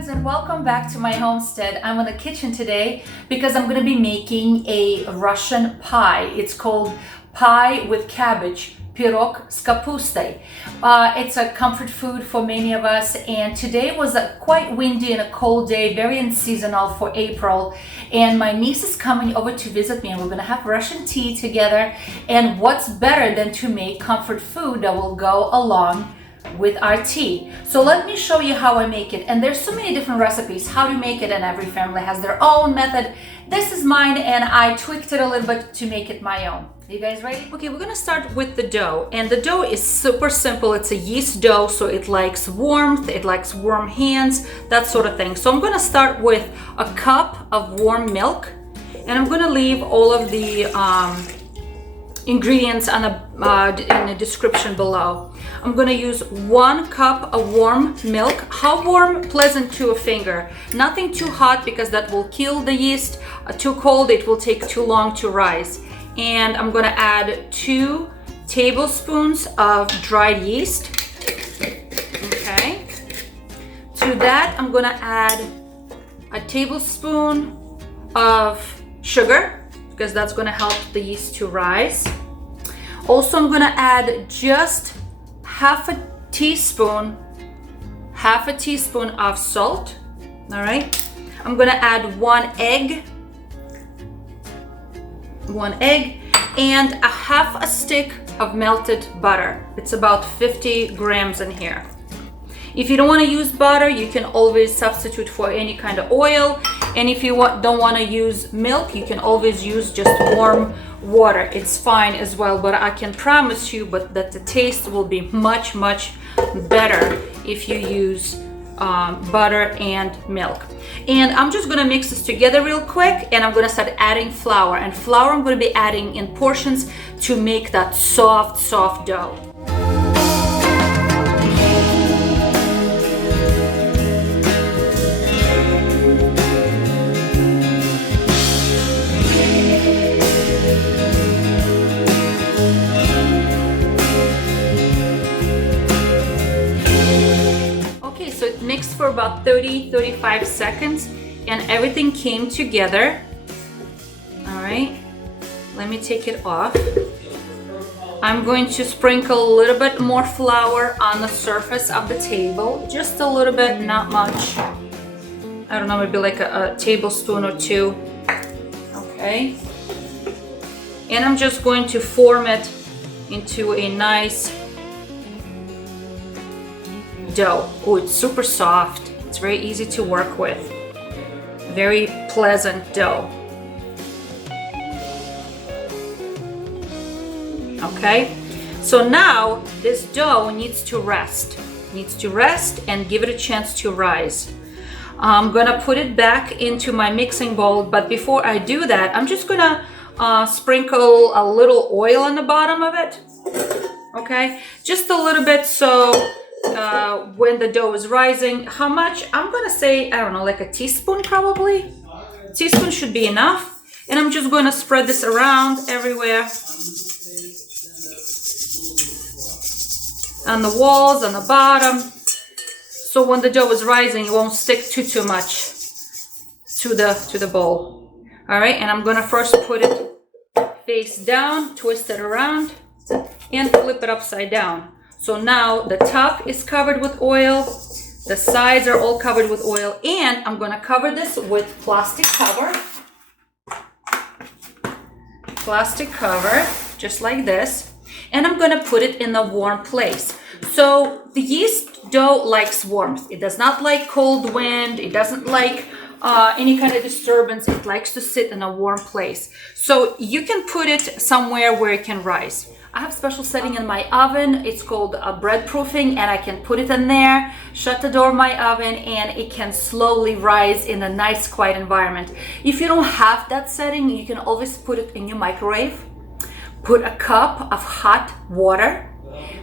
friends, and welcome back to my homestead. I'm in the kitchen today because I'm going to be making a Russian pie. It's called pie with cabbage, pirog z kapusтой. It's a comfort food for many of us, and today was a quite windy and a cold day, very unseasonal for April, and my niece is coming over to visit me, and we're going to have Russian tea together. And what's better than to make comfort food that will go along with our tea? So let me show you how I make it. And there's so many different recipes how to make it, and every family has their own method. This is mine, and I tweaked it a little bit to make it my own. Are you guys ready? Okay, we're gonna start with the dough, and the dough is super simple. It's a yeast dough, so it likes warmth, it likes warm hands, that sort of thing. So I'm gonna start with a cup of warm milk, and I'm gonna leave all of the ingredients on in the description below. I'm gonna use 1 cup of warm milk. How warm? Pleasant to a finger. Nothing too hot because that will kill the yeast. Too cold, it will take too long to rise. And I'm gonna add 2 tablespoons of dried yeast. Okay. To that, I'm gonna add a tablespoon of sugar, because that's going to help the yeast to rise. Also, I'm going to add just half a teaspoon of salt. All right. I'm going to add 1 egg, and a half a stick of melted butter. It's about 50 grams in here. If you don't want to use butter, you can always substitute for any kind of oil. And if you don't want to use milk, you can always use just warm water. It's fine as well, but I can promise you that the taste will be much, much better if you use butter and milk. And I'm just gonna mix this together real quick, and I'm gonna start adding flour. And flour I'm gonna be adding in portions to make that soft dough. So it mixed for about 30-35 seconds, and everything came together. All right, let me take it off. I'm going to sprinkle a little bit more flour on the surface of the table, just a little bit, not much. I don't know, maybe like a tablespoon or 2. Okay, and I'm just going to form it into a nice dough. Oh, it's super soft. It's very easy to work with. Very pleasant dough. Okay, so now this dough needs to rest. And give it a chance to rise. I'm gonna put it back into my mixing bowl, but before I do that, I'm just gonna sprinkle a little oil on the bottom of it. Okay, just a little bit, so when the dough is rising. How much? I'm gonna say, I don't know, like a teaspoon probably. A teaspoon should be enough. And I'm just gonna spread this around everywhere. On the walls, on the bottom. So when the dough is rising, it won't stick too much to the bowl. All right, and I'm gonna first put it face down, twist it around, and flip it upside down. So now the top is covered with oil, the sides are all covered with oil, and I'm gonna cover this with plastic cover, just like this, and I'm gonna put it in a warm place. So the yeast dough likes warmth. It does not like cold wind, it doesn't like any kind of disturbance. It likes to sit in a warm place. So you can put it somewhere where it can rise. I have special setting in my oven. It's called bread proofing, and I can put it in there, shut the door of my oven, and it can slowly rise in a nice quiet environment. If you don't have that setting, you can always put it in your microwave. Put a cup of hot water,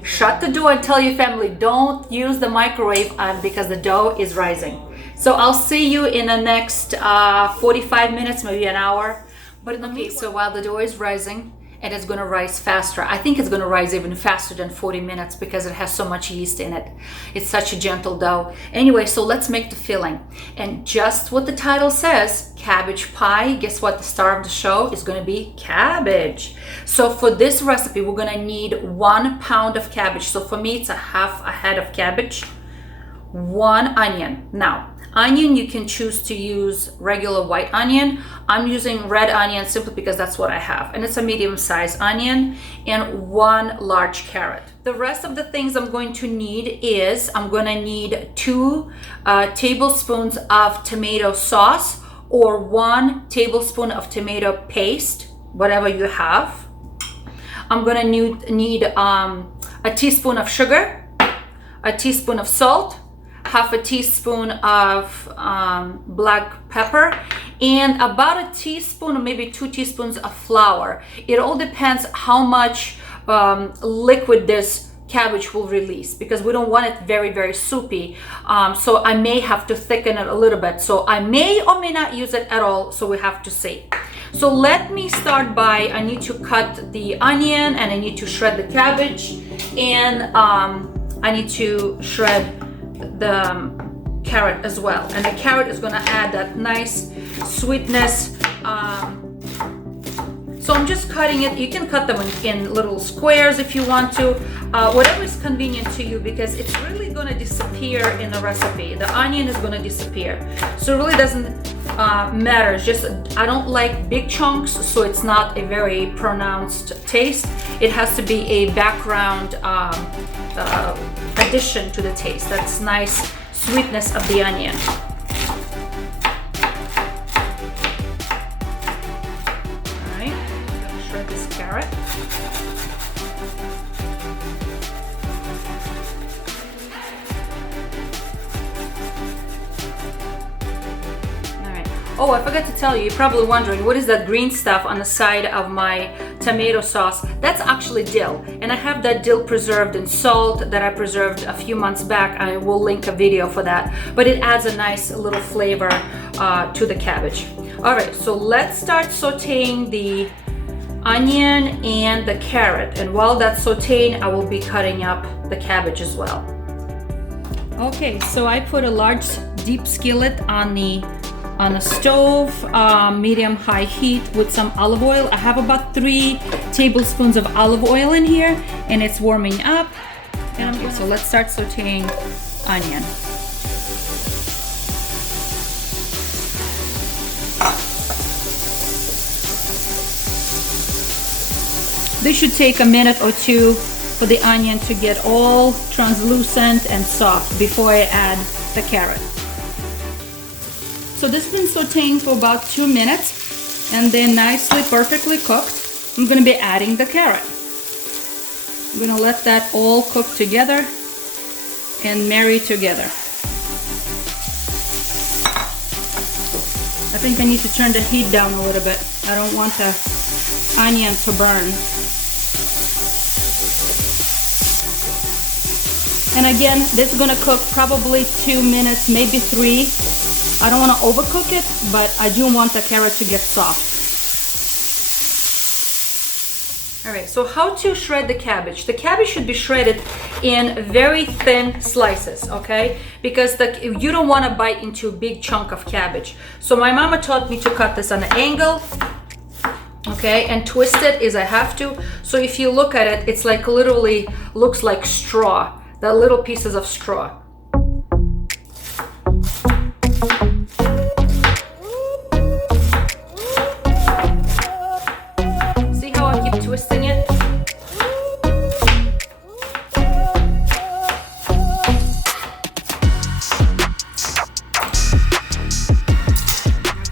shut the door, and tell your family don't use the microwave because the dough is rising. So I'll see you in the next 45 minutes, maybe an hour. But okay, so while the dough is rising, and it's going to rise faster. I think it's going to rise even faster than 40 minutes because it has so much yeast in it. It's such a gentle dough. Anyway, so let's make the filling. And just what the title says, cabbage pie, guess what? The star of the show is going to be cabbage. So for this recipe, we're going to need 1 pound of cabbage. So for me, it's a half a head of cabbage, 1 onion. Now, onion, you can choose to use regular white onion. I'm using red onion simply because that's what I have. And it's a medium-sized onion and 1 large carrot. The rest of the things I'm going to need is, I'm going to need 2 tablespoons of tomato sauce or 1 tablespoon of tomato paste, whatever you have. I'm going to need a teaspoon of sugar, a teaspoon of salt, half a teaspoon of black pepper, and about a teaspoon or maybe 2 teaspoons of flour. It all depends how much liquid this cabbage will release, because we don't want it very, very soupy. So I may have to thicken it a little bit. So I may or may not use it at all. So we have to see. So let me start by, I need to cut the onion and I need to shred the cabbage, and I need to shred the carrot as well. And the carrot is going to add that nice sweetness. So I'm just cutting it. You can cut them in little squares if you want to, whatever is convenient to you, because it's really going to disappear in the recipe. The onion is going to disappear. So it really doesn't matter. It's just, I don't like big chunks, so it's not a very pronounced taste. It has to be a background addition to the taste. That's nice sweetness of the onion. All right, I'm gonna shred this carrot. Oh, I forgot to tell you, you're probably wondering, what is that green stuff on the side of my tomato sauce? That's actually dill. And I have that dill preserved in salt that I preserved a few months back. I will link a video for that. But it adds a nice little flavor to the cabbage. All right, so let's start sauteing the onion and the carrot. And while that's sauteing, I will be cutting up the cabbage as well. Okay, so I put a large deep skillet on the stove, medium-high heat with some olive oil. I have about 3 tablespoons of olive oil in here, and it's warming up. Okay, so let's start sauteing onion. This should take a minute or 2 for the onion to get all translucent and soft before I add the carrot. So this has been sauteing for about 2 minutes, and then nicely, perfectly cooked. I'm going to be adding the carrot. I'm going to let that all cook together and marry together. I think I need to turn the heat down a little bit. I don't want the onion to burn. And again, this is going to cook probably 2 minutes, maybe 3. I don't want to overcook it, but I do want the carrot to get soft. All right, so how to shred the cabbage? The cabbage should be shredded in very thin slices, okay? Because you don't want to bite into a big chunk of cabbage. So my mama taught me to cut this on an angle, okay, and twist it as I have to. So if you look at it, it's like literally looks like straw, the little pieces of straw. Twisting it.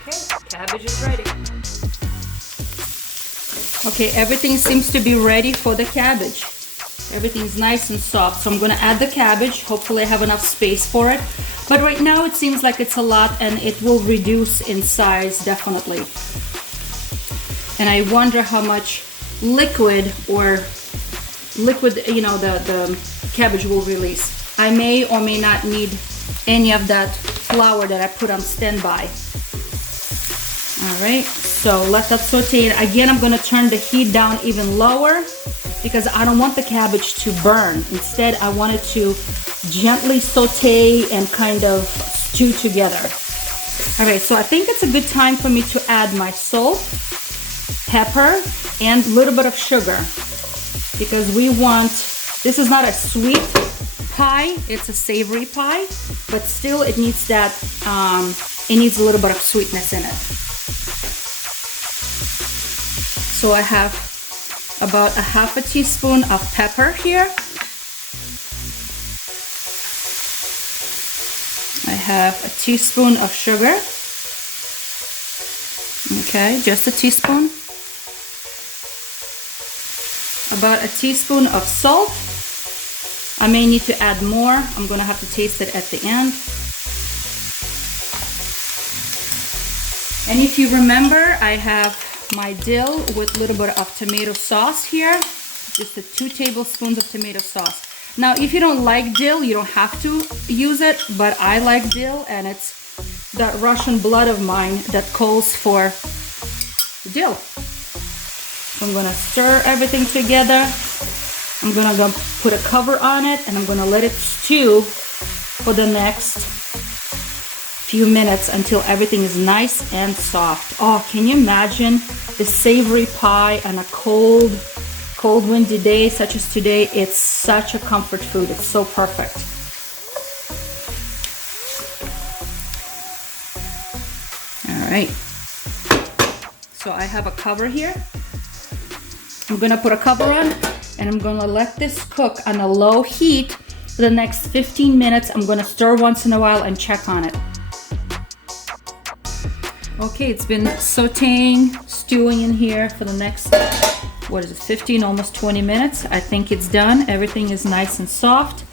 Okay, cabbage is ready. Okay, everything seems to be ready for the cabbage. Everything's nice and soft, so I'm going to add the cabbage. Hopefully I have enough space for it. But right now it seems like it's a lot, and it will reduce in size definitely. And I wonder how much liquid, you know, the cabbage will release. I may or may not need any of that flour that I put on standby. All right, So let that saute. Again, I'm gonna turn the heat down even lower because I don't want the cabbage to burn. Instead, I want it to gently saute and kind of stew together. Okay, so I think it's a good time for me to add my salt, pepper, and a little bit of sugar because we want, this is not a sweet pie, it's a savory pie, but still it needs that, it needs a little bit of sweetness in it. So I have about a half a teaspoon of pepper here. I have a teaspoon of sugar. Okay, just a teaspoon. About a teaspoon of salt. I may need to add more. I'm gonna have to taste it at the end. And if you remember, I have my dill with a little bit of tomato sauce here. Just 2 tablespoons of tomato sauce. Now, if you don't like dill, you don't have to use it, but I like dill, and it's that Russian blood of mine that calls for dill. So I'm gonna stir everything together. I'm gonna go put a cover on it, and I'm gonna let it stew for the next few minutes until everything is nice and soft. Oh, can you imagine the savory pie on a cold windy day such as today? It's such a comfort food. It's so perfect. All right. So I have a cover here. I'm gonna put a cover on, and I'm gonna let this cook on a low heat for the next 15 minutes. I'm gonna stir once in a while and check on it. Okay, it's been sauteing, stewing in here for the next, what is it, 15, almost 20 minutes. I think it's done. Everything is nice and soft.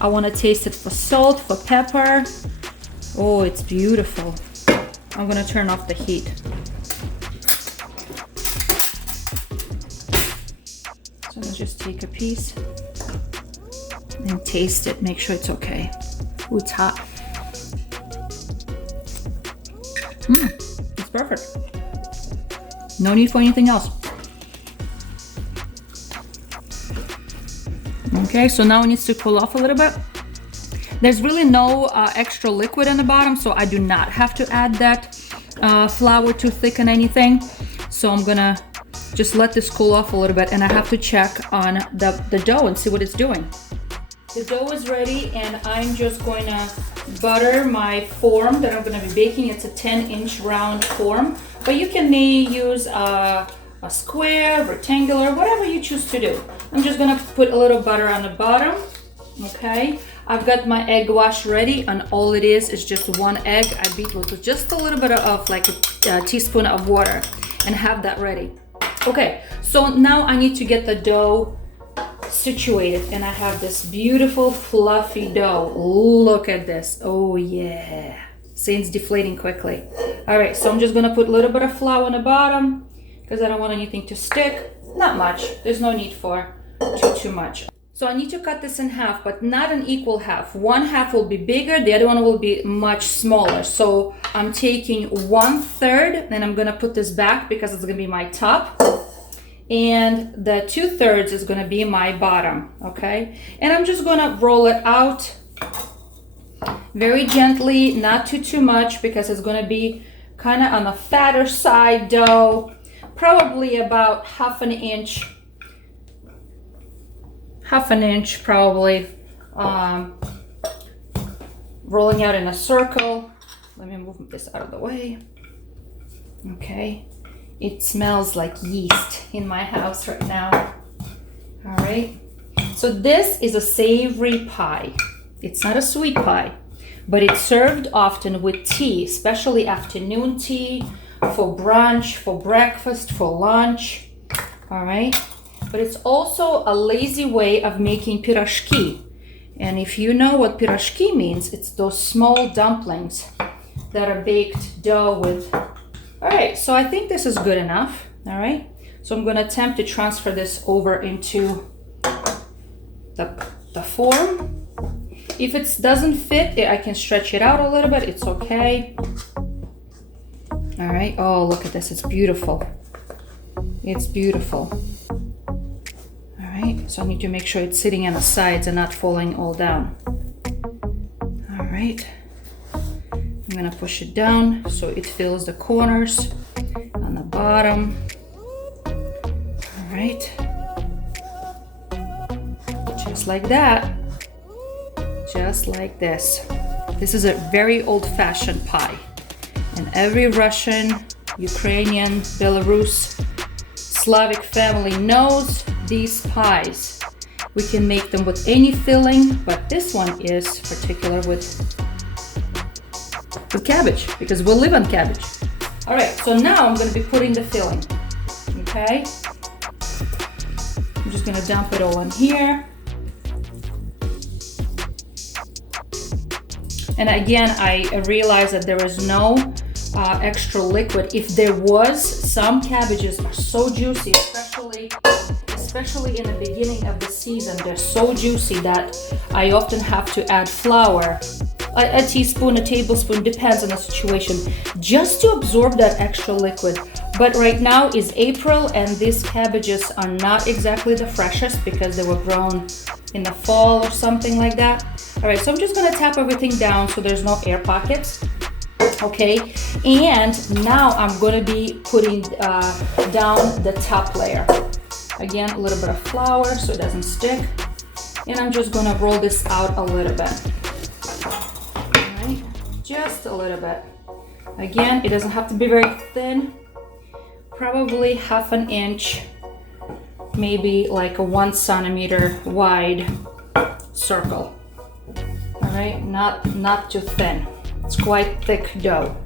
I want to taste it for salt, for pepper. Oh, it's beautiful. I'm gonna turn off the heat. So let's just take a piece and taste it. Make sure it's okay. Ooh, it's hot. It's perfect. No need for anything else. Okay, so now it needs to cool off a little bit. There's really no extra liquid in the bottom, so I do not have to add that flour to thicken anything. So I'm gonna just let this cool off a little bit, and I have to check on the dough and see what it's doing. The dough is ready, and I'm just going to butter my form that I'm going to be baking. It's a 10-inch round form, but you can use a square, rectangular, whatever you choose to do. I'm just going to put a little butter on the bottom. Okay, I've got my egg wash ready, and all it is just 1 egg. I beat with just a little bit of like a teaspoon of water and have that ready. Okay, so now I need to get the dough situated, and I have this beautiful fluffy dough. Look at this. Oh yeah, see, it's deflating quickly. All right, so I'm just gonna put a little bit of flour on the bottom because I don't want anything to stick. Not much. There's no need for too much. So I need to cut this in half, but not an equal half. One half will be bigger, the other one will be much smaller. So I'm taking 1/3, and I'm gonna put this back because it's gonna be my top. And the 2/3 is gonna be my bottom, okay? And I'm just gonna roll it out very gently, not too much, because it's gonna be kind of on the fatter side dough, probably about half an inch probably, rolling out in a circle. Let me move this out of the way. Okay. It smells like yeast in my house right now. All right. So this is a savory pie. It's not a sweet pie, but it's served often with tea, especially afternoon tea, for brunch, for breakfast, for lunch. All right. But it's also a lazy way of making pirashki. And if you know what pirashki means, it's those small dumplings that are baked dough with. All right, so I think this is good enough. All right, so I'm going to attempt to transfer this over into the form. If it doesn't fit, I can stretch it out a little bit. It's okay. All right, oh, look at this, it's beautiful. It's beautiful. All right, so I need to make sure it's sitting on the sides and not falling all down. All right, I'm gonna push it down so it fills the corners on the bottom. All right, just like that, just like this. This is a very old-fashioned pie, and every Russian, Ukrainian, Belarus, Slavic family knows these pies. We can make them with any filling, but this one is particular with cabbage, because we live on cabbage. All right, so now I'm gonna be putting the filling, okay? I'm just gonna dump it all in here. And again, I realized that there is no extra liquid. If there was, some cabbages are so juicy, especially in the beginning of the season. They're so juicy that I often have to add flour, a teaspoon, a tablespoon, depends on the situation, just to absorb that extra liquid. But right now is April, and these cabbages are not exactly the freshest because they were grown in the fall or something like that. All right, so I'm just gonna tap everything down so there's no air pockets, okay? And now I'm gonna be putting down the top layer. Again, a little bit of flour so it doesn't stick. And I'm just gonna roll this out a little bit. All right, just a little bit. Again, it doesn't have to be very thin, probably 1/2 inch, maybe like a 1 centimeter wide circle. All right, not too thin. It's quite thick dough.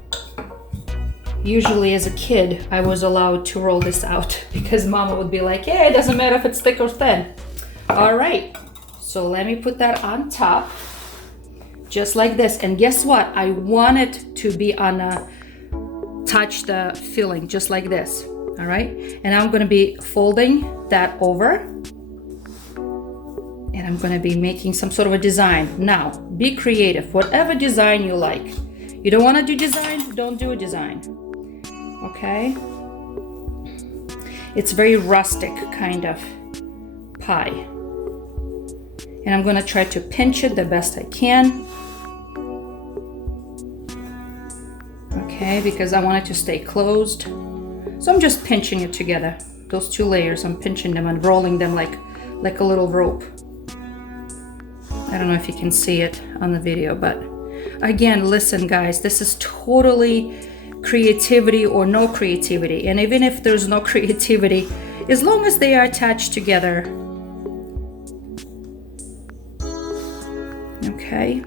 Usually as a kid, I was allowed to roll this out because Mama would be like, yeah, it doesn't matter if it's thick or thin. All right, so let me put that on top, just like this. And guess what? I want it to be on touch the filling, just like this. All right, and I'm gonna be folding that over. And I'm gonna be making some sort of a design. Now, be creative, whatever design you like. You don't wanna do design, don't do a design, okay? It's very rustic kind of pie. And I'm gonna try to pinch it the best I can. Okay, because I want it to stay closed. So I'm just pinching it together. Those two layers, I'm pinching them and rolling them like a little rope. I don't know if you can see it on the video, but again, listen guys, this is totally creativity or no creativity. And even if there's no creativity, as long as they are attached together. Okay.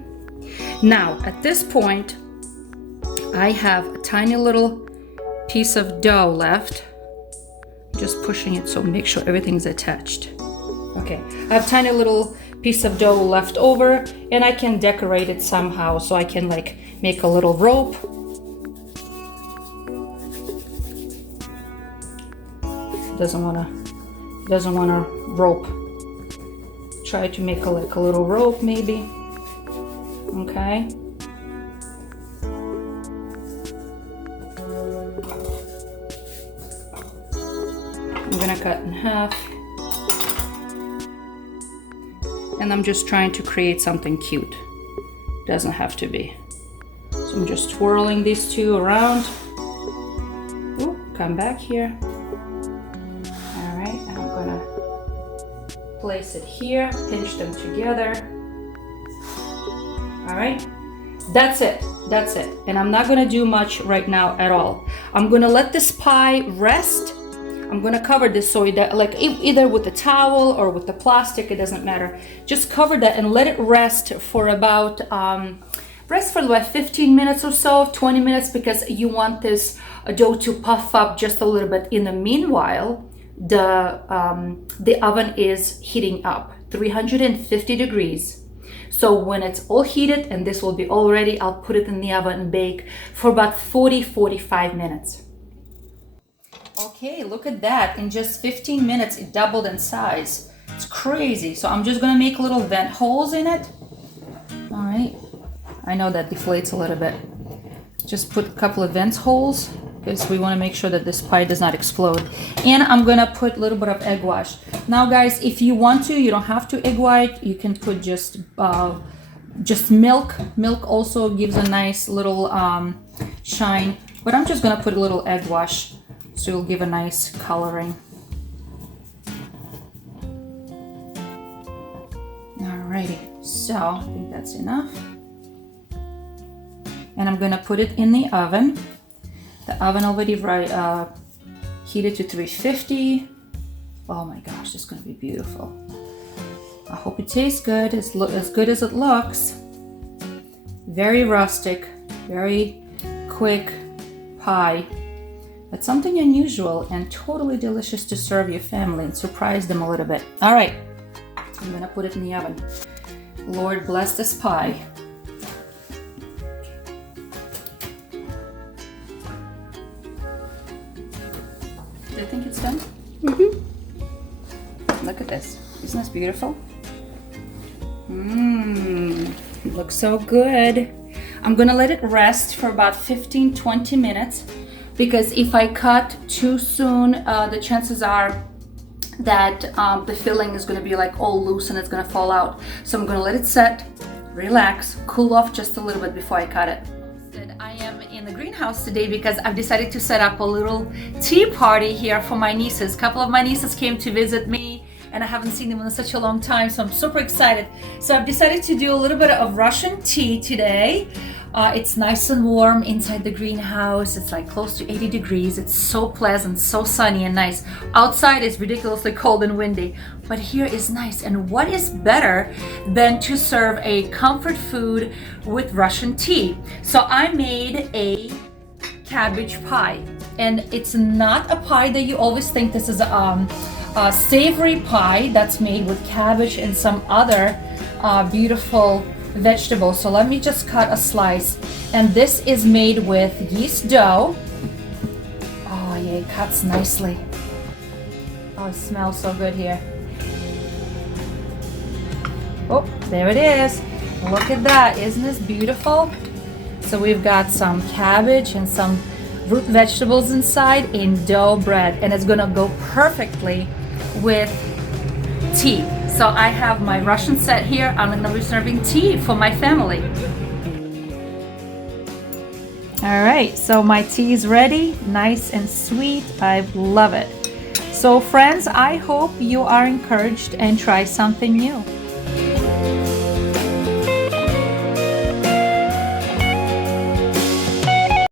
Now, at this point, I have a tiny little piece of dough left. Just pushing it so make sure everything's attached. Okay, I have a tiny little piece of dough left over, and I can decorate it somehow, so I can like make a little rope. Doesn't wanna rope. Try to make a little rope maybe. Okay. I'm gonna cut in half. And I'm just trying to create something cute. Doesn't have to be. So I'm just twirling these two around. Ooh, come back here. All right, and I'm gonna place it here, pinch them together. All right, that's it. And I'm not gonna do much right now at all. I'm gonna let this pie rest. I'm gonna cover this so that like either with the towel or with the plastic, it doesn't matter. Just cover that and let it rest for about 15 minutes or so, 20 minutes, because you want this dough to puff up just a little bit. In the meanwhile, the oven is heating up, 350 degrees. So when it's all heated and this will be all ready, I'll put it in the oven and bake for about 40-45 minutes. Okay, look at that. In just 15 minutes, it doubled in size. It's crazy. So I'm just gonna make little vent holes in it. All right. I know that deflates a little bit. Just put a couple of vent holes because we want to make sure that this pie does not explode. And I'm gonna put a little bit of egg wash. Now guys, if you want to, you don't have to egg white. You can put just milk. Milk also gives a nice little shine, but I'm just gonna put a little egg wash so it'll give a nice coloring. Alrighty, so I think that's enough. And I'm gonna put it in the oven. The oven already heated to 350. Oh my gosh, it's gonna be beautiful. I hope it tastes good, as good as it looks. Very rustic, very quick pie, but something unusual and totally delicious to serve your family and surprise them a little bit. All right, I'm gonna put it in the oven. Lord bless this pie. Do you think it's done? Mm-hmm. Look at this. Isn't this beautiful? It looks so good. I'm gonna let it rest for about 15-20 minutes, because if I cut too soon, the chances are that the filling is gonna be like all loose and it's gonna fall out. So I'm gonna let it set, relax, cool off just a little bit before I cut it. I am in the greenhouse today because I've decided to set up a little tea party here for my nieces. A couple of my nieces came to visit me, and I haven't seen them in such a long time, so I'm super excited. So I've decided to do a little bit of Russian tea today. It's nice and warm inside the greenhouse. It's like close to 80 degrees. It's so pleasant, so sunny and nice. Outside is ridiculously cold and windy, but here is nice. And what is better than to serve a comfort food with Russian tea? So I made a cabbage pie, and it's not a pie that you always think. This is a savory pie that's made with cabbage and some other beautiful vegetables. So let me just cut a slice, and this is made with yeast dough. Oh yeah, it cuts nicely. Oh, it smells so good here. Oh, there it is. Look at that. Isn't this beautiful? So we've got some cabbage and some root vegetables inside in dough bread, and it's gonna go perfectly with tea. So I have my Russian set here. I'm gonna be serving tea for my family. All right, so my tea is ready, nice and sweet. I love it. So friends, I hope you are encouraged and try something new.